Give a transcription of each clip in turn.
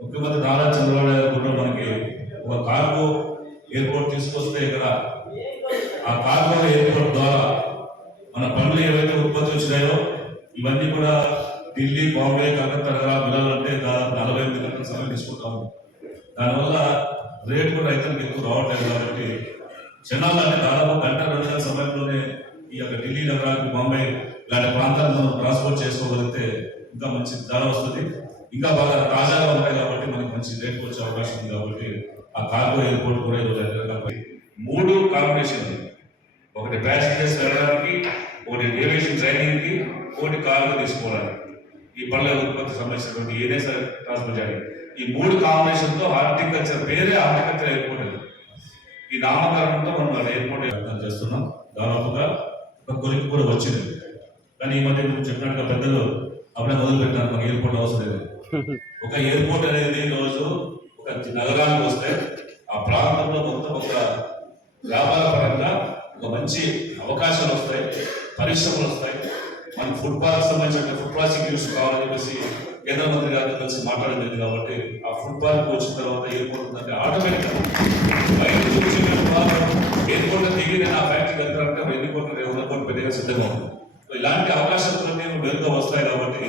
ముఖ్యమంత్రి నారా చంద్రబాబు నాయుడు కూడా మనకి ఒక కార్గో ఎయిర్పోర్ట్ తీసుకొస్తే ఇక్కడ ఆ కార్గో ఎయిర్పోర్ట్ ద్వారా మన పనులు ఏవైతే ఉత్పత్తి వచ్చినాయో ఇవన్నీ కూడా ఢిల్లీ, బాంబే, కలకత్తా వెళ్ళాలంటే దాదాపు 48 గంటల సమయం తీసుకుంటాము. దానివల్ల రేటు కూడా రైతులకు ఎక్కువ రావట్లేదు. కాబట్టి క్షణాలు అంటే దాదాపు గంట 2 గంటల సమయంలోనే ఈ యొక్క ఢిల్లీ నగరానికి, బాంబే ఇలాంటి ప్రాంతాలను మనం ట్రాన్స్పోర్ట్ చేసుకోగలిగితే ఇంకా మంచి ధర వస్తుంది, ఇంకా బాగా తాజాగా ఉంటాయి. కాబట్టి మనకి మంచి రేట్ వచ్చే అవకాశం ఉంది. కాబట్టి ఆ కార్గో ఎయిర్పోర్ట్ కూడా కాబట్టి 3 కాంబినేషన్, ఒకటి ప్యాసింజర్స్ వెళ్ళడానికి, ఒకటి ఏవియేషన్ ట్రైనింగ్కి, ఒకటి కార్గో తీసుకోవడానికి, ఈ పళ్ళ ఉత్పత్తి సంబంధించినటువంటి ఏదైనా సరే ట్రాన్స్పోర్ట్ చేయాలి. ఈ 3 కాంబినేషన్తో హార్టికల్చర్ పేరే హార్టికల్చర్ ఎయిర్పోర్ట్ అది. ఈ నామకరణంతో మనం ఎయిర్పోర్ట్ అర్థం చేస్తున్నాం. దాదాపుగా ఒక కొలికి కూడా వచ్చింది. కానీ ఈ మధ్య మీరు చెప్పినట్టుగా పెద్దలు అప్పుడే మొదలు పెట్టారు, మనకి ఎయిర్పోర్ట్ అవసరం లేదు. ఒక ఎయిర్పోర్ట్ అనేది రోజు ఒక నగరానికి వస్తే ఆ ప్రాంతంలో మొత్తం ఒక వ్యాపార పరంగా ఒక మంచి అవకాశాలు వస్తాయి, పరిశ్రమలు వస్తాయి. మన ఫుడ్ పార్క్ సంబంధించిన ఫుడ్ ప్రాసిక్యూట్స్ కావాలని చెప్పేసి కేంద్ర మంత్రి గారితో కలిసి మాట్లాడలేదు. కాబట్టి ఆ ఫుడ్ పార్క్ వచ్చిన తర్వాత ఎయిర్పోర్ట్ ఉందంటే ఆటోమేటిక్గా ఎయిర్పోర్ట్ దిగి నేను ఆ ఫ్యాక్టరీ వెళ్తారంటే 1 కోట్లు 100 కోట్లు పెద్దగా సిద్ధంగా ఉంది. ఇలాంటి అవకాశాలు నేను మెరుగ్గా వస్తాయి. కాబట్టి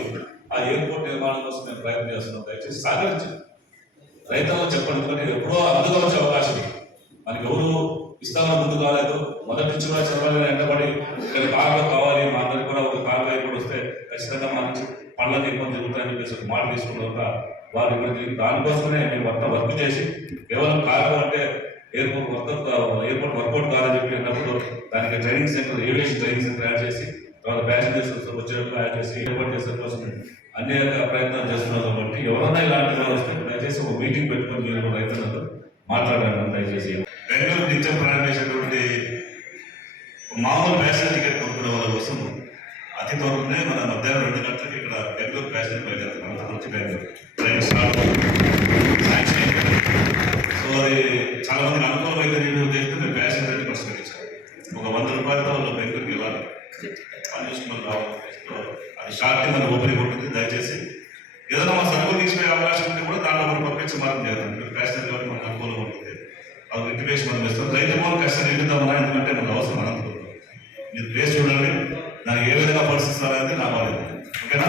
ఆ ఎయిర్పోర్ట్ నిర్మాణం కోసం మేము ప్రయత్నం చేస్తున్నాం. దయచేసి సహకరించి రైతుల్లో చెప్పండి. ఎందుకంటే ఎప్పుడో అందులో వచ్చే అవకాశం మనకి ఎవరు ఇస్తామని ముందు కాలేదు. మొదటి నుంచి కూడా చదవాలి ఎండబడి ఇక్కడ కార్లో కావాలి, మా అందరికి కూడా ఒక కార్లో ఎప్పుడు వస్తే ఖచ్చితంగా మన నుంచి పళ్ళకి ఇబ్బంది జరుగుతాయని చెప్పేసి ఒక మాట తీసుకున్న వారు ఇబ్బంది. దానికోసమే మేము మొత్తం వర్క్ చేసి కేవలం కార్లో అంటే ఎయిర్పోర్ట్ వర్కౌట్ కాదని చెప్పి అన్నప్పుడు దానికి training centre, aviation training centre add చేసి తర్వాత ప్యాసింజర్స్ వచ్చేటప్పుడు యాడ్ చేసి ఏర్పాటు చేసే కోసం అన్ని రకాల ప్రయత్నాలు చేస్తున్నారు. కాబట్టి ఎవరైనా ఇలాంటి వాళ్ళు వస్తే దయచేసి ఒక మీటింగ్ పెట్టుకొని మీరు కూడా రైతులతో మాట్లాడాలి. దయచేసి బెంగళూరు నిత్యం ప్రయాణం చేసేటువంటి మామూలు ప్యాసింజర్ టికెట్ కొనుక్కునే వాళ్ళ కోసం అతి త్వరలోనే మన మధ్యాహ్నం 2 గంటలకి ఇక్కడ బెంగళూరు ప్యాసింజర్ బయలుదేరుతాం. అంత నుంచి Bengaluru train start sanction. So అది చాలా మందికి అనుకూలమైతే ఉద్దేశంతో మేము ప్యాసింజర్ అని పరిష్కరించాలి. ఒక 100 రూపాయలతో వాళ్ళు బెంగళూరుకి వెళ్ళాలి, పని చూసుకుని రావాలి. అది షార్ట్ మన ఓపెనింగ్ ఉంటుంది. దయచేసి ఏదైనా మా సరుకులు తీసుకునే అవకాశం ఉంటే కూడా దాంట్లో మనం పంపించి మార్గం చేద్దాం. ప్యాసింజర్ కాబట్టి మనకు అనుకూలంగా ఉంటుంది. అది ఇంటిమేషన్ మనం ఇస్తాం. రైతు మూలం కష్టం ఎదుగుతామన్నా, ఎందుకంటే మనకు అవసరం అనంతపురం. మీరు ప్లేస్ చూడండి, దానికి ఏ విధంగా పరిస్థితి అనేది నా బాధ్యత. ఓకేనా?